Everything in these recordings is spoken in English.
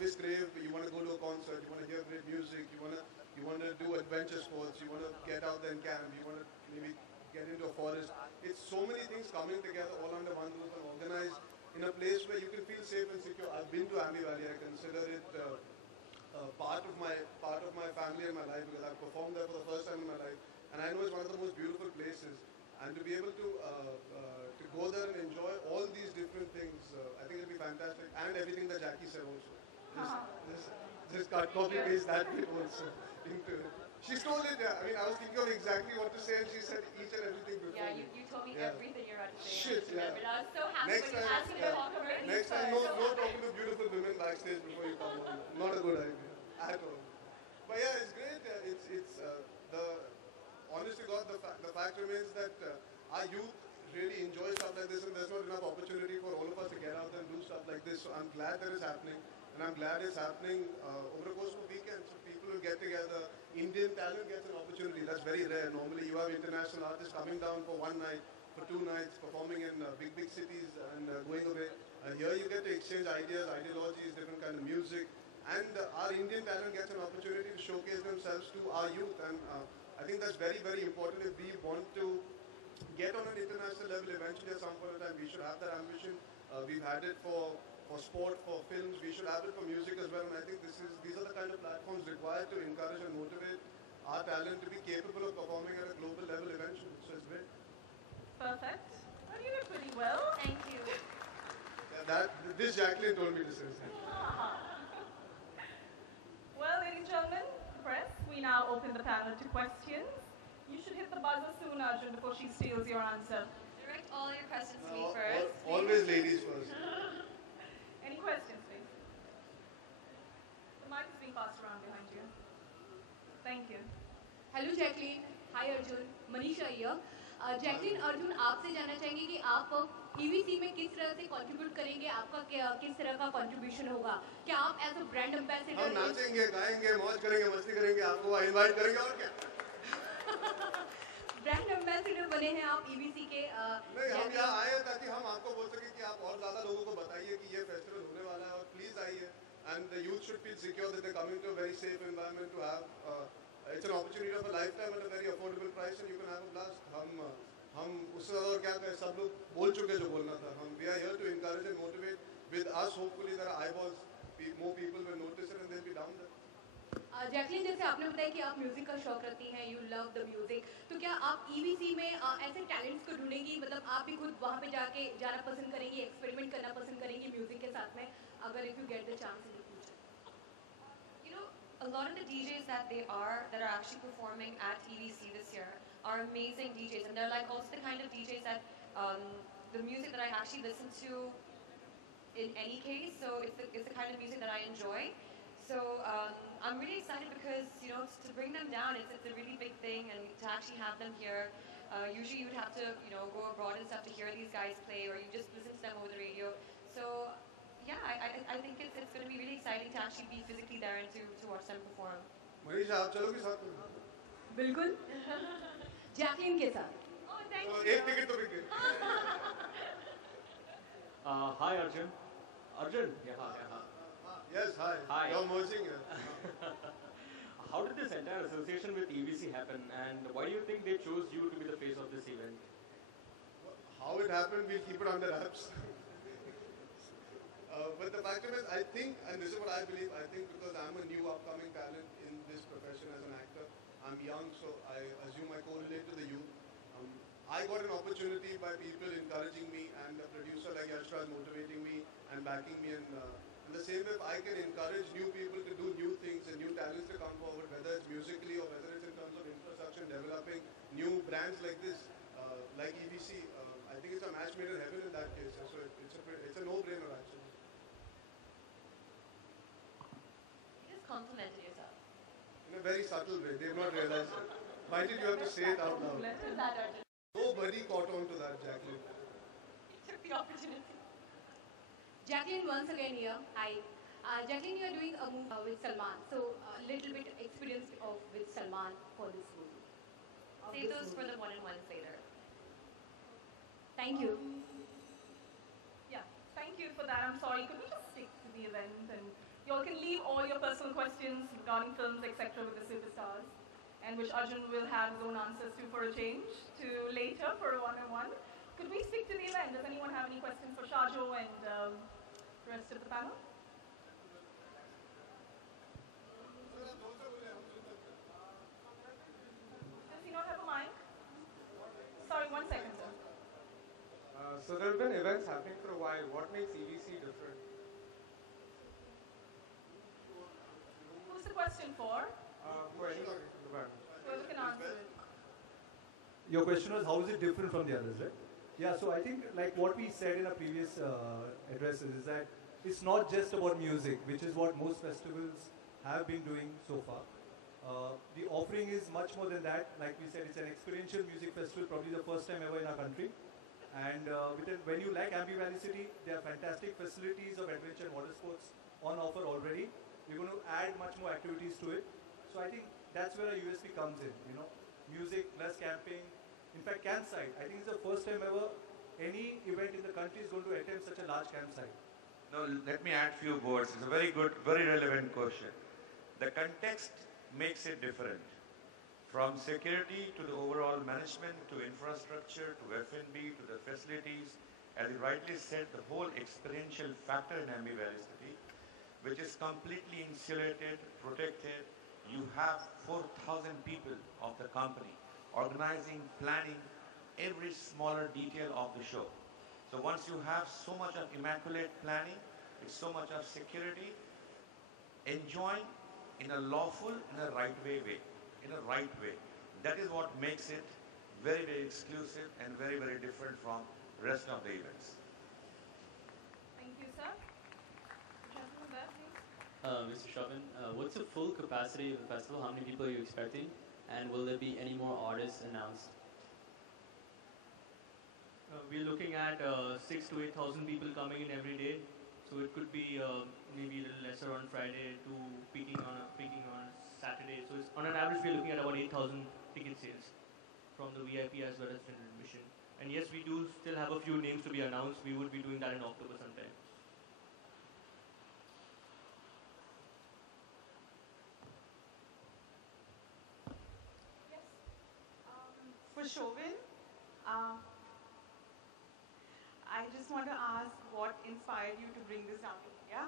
always crave. You want to go to a concert. You want to hear great music. You want to do adventure sports. You want to get out there and camp. You want to maybe get into a forest. It's so many things coming together all under one roof and organized in a place where you can feel safe and secure. I've been to Ambi Valley. I consider it part of my family and my life because I've performed there for the first time in my life, and I know it's one of the most beautiful places. And to be able to go there and enjoy all these different things, I think it'll be fantastic. And everything that Jackie said also. Just cut copy paste that bit also into it. She stole it. Yeah. I mean, I was thinking of exactly what to say, and she said each and everything before Yeah, me. you told me Yeah. everything you're about to say. Shit, yeah. But I was so happy Next when you time, asked me to yeah. talk about it. Next time, no talking to beautiful women backstage before you come on. Not a good idea at all. But yeah, it's great. The honest to God, the fact remains that our youth really enjoy stuff like this, and there's not enough opportunity for all of us to get out and do stuff like this. So I'm glad that it's happening, and I'm glad it's happening over the course of a weekend. So people will get together. Indian talent gets an opportunity. That's very rare. Normally, you have international artists coming down for one night, for 2 nights, performing in big cities and going away. And here you get to exchange ideas, ideologies, different kind of music. And our Indian talent gets an opportunity to showcase themselves to our youth. And I think that's very important if we want to get on an international level eventually at some point in time. We should have that ambition. We've had it for sport, for films. We should have it for music as well. And I think these are the kind of platforms required to encourage and motivate our talent to be capable of performing at a global level eventually. So it's great. Perfect. Well, you did pretty well. Thank you. Yeah, this Jacqueline told me to say. Well, ladies and gentlemen, press, we now open the panel to questions. You should hit the buzzer soon, Arjun, before she steals your answer. Direct all your questions to me No, first. always ladies first. Any questions, please? The mic is being passed around behind you. Thank you. Hello Jacqueline, hi Arjun, Manisha here. Jacqueline, Arjun आपसे जानना चाहेंगे कि आप EVC में किस तरह से contribute करेंगे, आपका किस तरह का कंट्रीब्यूशन होगा, क्या आप एज अ ब्रांड हम एम्बेसडर नाचेंगे, गाएंगे, मौज करेंगे, मस्ती करेंगे, आपको इनवाइट करेंगे और क्या? ब्रांड एम्बेसडर बने हैं आप ईवीसी के। नहीं, हम यहाँ आए हैं ताकि हम आपको बोल सकें कि आप और ज़्यादा लोगों को बताइए कि ये फेस्टिवल होने वाला है और प्लीज़ आइए। And the youth should feel secure that they're coming to a very safe environment to have. It's an opportunity of a lifetime at a very affordable price, and you can have a blast. हम उससे ज़्यादा और क्या करें? सब लोग बोल चुके जो बोलना था। We are here to encourage and motivate. With us, hopefully there are eyeballs. More people will notice it and they'll be down there. Jacqueline, जैसे आपने बताया कि आप म्यूजिक का शौक रखती हैं, यू लव द म्यूजिक, तो क्या आप ईवीसी में ऐसे टैलेंट्स को ढूंढेंगी, मतलब आप भी खुद वहाँ पे जाके जाना पसंद करेंगी, एक्सपेरिमेंट करना पसंद करेंगी म्यूजिक के साथ में, अगर if you get the chance in the future? You know, a lot of the DJs that are actually performing at EDC this year are amazing DJs, and they're like also the kind of DJs that the music that I actually listen to in any case. So it's the kind of music that I enjoy. So I'm really excited because to bring them down, it's a really big thing, and to actually have them here. Usually you would have to go abroad and stuff to hear these guys play, or you just listen to them over the radio. So yeah, I think it's going to be really exciting to actually be physically there and to watch them perform. Manisha, आप चलोगे साथ में? बिल्कुल। Jacqueline के साथ। Oh, thank तो you. एक ticket तो बिक गई। Hi Arjun. Arjun, yeah. Yes, hi. Hi. You're merging here. How did this entire association with EVC happen, and why do you think they chose you to be the face of this event? How it happened, we'll keep it under wraps. But the fact is, I think, and this is what I believe, I think because I'm a new upcoming talent in this profession as an actor, I'm young, so I assume I correlate to the youth. I got an opportunity by people encouraging me and a producer like Yashraj motivating me and backing me. And in the same way, if I can encourage new people to do new things and new talents to come forward, whether it's musically or whether it's in terms of infrastructure and developing new brands like this, like EVC, I think it's a match made in heaven in that case. So it's a no-brainer actually. You just complimented yourself. In a very subtle way. They've not realized it. Why did you have to say it out loud? Who's that, Arjun? Nobody caught on to that, Jacqueline. You took the opportunity. Jacqueline, once again here. Hi. Jacqueline, you are doing a movie with Salman. So a little bit experience with Salman for this movie. Save those for the one-on-ones later. Thank you. Yeah, thank you for that. I'm sorry. Could we just stick to the event and you all can leave all your personal questions regarding films, etc. with the superstars, and which Arjun will have his own answers to for a change, to later for a one-on-one. Could we speak to the event? Does anyone have any questions for Shajo and the rest of the panel? Does he not have a mic? Sorry, 1 second, sir. So there have been events happening for a while. What makes EVC different? Who's the question for? For anybody from the band. Whoever can answer it. Your question was how is it different from the others, right? Yeah, so I think like what we said in our previous addresses is that it's not just about music, which is what most festivals have been doing so far. The offering is much more than that. Like we said, it's an experiential music festival, probably the first time ever in our country. And when you like Ambi Valley City, there are fantastic facilities of adventure and water sports on offer already. We're going to add much more activities to it. So I think that's where our USP comes in, music plus camping. In fact, campsite. I think it's the first time ever any event in the country is going to attempt such a large campsite. No, let me add few words. It's a very good, very relevant question. The context makes it different. From security to the overall management, to infrastructure, to F&B, to the facilities. As you rightly said, the whole experiential factor in Ambi Valley City, which is completely insulated, protected. You have 4,000 people of the company organizing, planning every smaller detail of the show. So once you have so much of immaculate planning, with so much of security, enjoying in a lawful, in a right way. That is what makes it very, very exclusive and very, very different from rest of the events. Thank you, sir. Gentleman there, please. Mr. Shravan, what's the full capacity of the festival? How many people are you expecting? And will there be any more artists announced? We're looking at 6,000 to 8,000 people coming in every day. So it could be maybe a little lesser on Friday to peaking on Saturday. So on an average, we're looking at about 8,000 ticket sales from the VIP as well as general admission. And yes, we do still have a few names to be announced. We would be doing that in October sometime. Yes. For Chauvin, I just want to ask what inspired you to bring this down to India?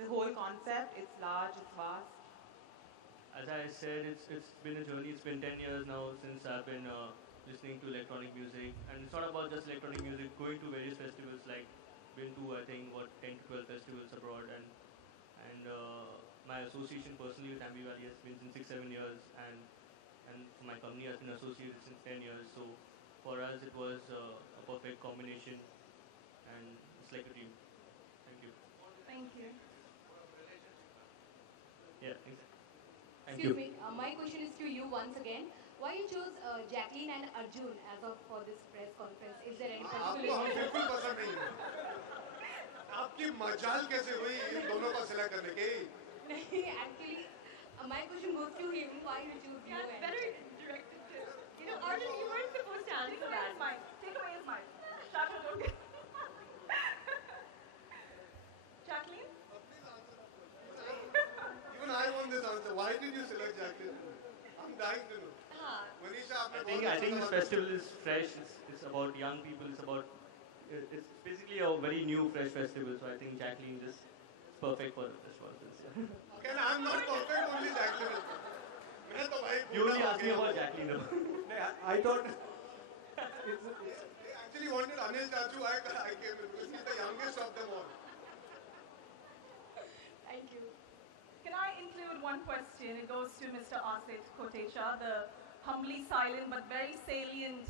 The whole concept, it's large, it's vast. As I said, it's been a journey. It's been 10 years now since I've been listening to electronic music. And it's not about just electronic music, going to various festivals, like been to, I think, 10 to 12 festivals abroad. And my association personally with Ambi Valley has been since 6-7 years. And my company has been associated since 10 years. So for us, it was a perfect combination. And it's like a dream. Thank you. Thank you. Yeah, exactly. Thank Excuse you. me, my question is to you once again. Why you chose Jacqueline and Arjun as of for this press conference? Is there any आपको particular हम reason? बिल्कुल पसंद नहीं है। आपकी मजाल कैसे हुई इन दोनों को सिलेक्ट करने की? नहीं, actually, my question goes to him. Why you choose you? Yeah, it's better directed to, Arjun, you weren't supposed to Take answer away his that. mic. Take away his mic. Shajo, don't get... Jacqueline? Even I want this answer. Why did you select Jacqueline? I'm dying to know. Manisha, आपने I think this festival is fresh. It's about young people. It's basically a very new, fresh festival. So I think Jacqueline is perfect for the festival. Okay, I'm not perfect, only Jacqueline. मैं तो भाई You only asked me about Jacqueline though. I thought They actually wanted Anil Chachu. I came in because he's the youngest of them all. Thank you. Can I include one question? It goes to Mr. Asit Kotecha, the humbly silent but very salient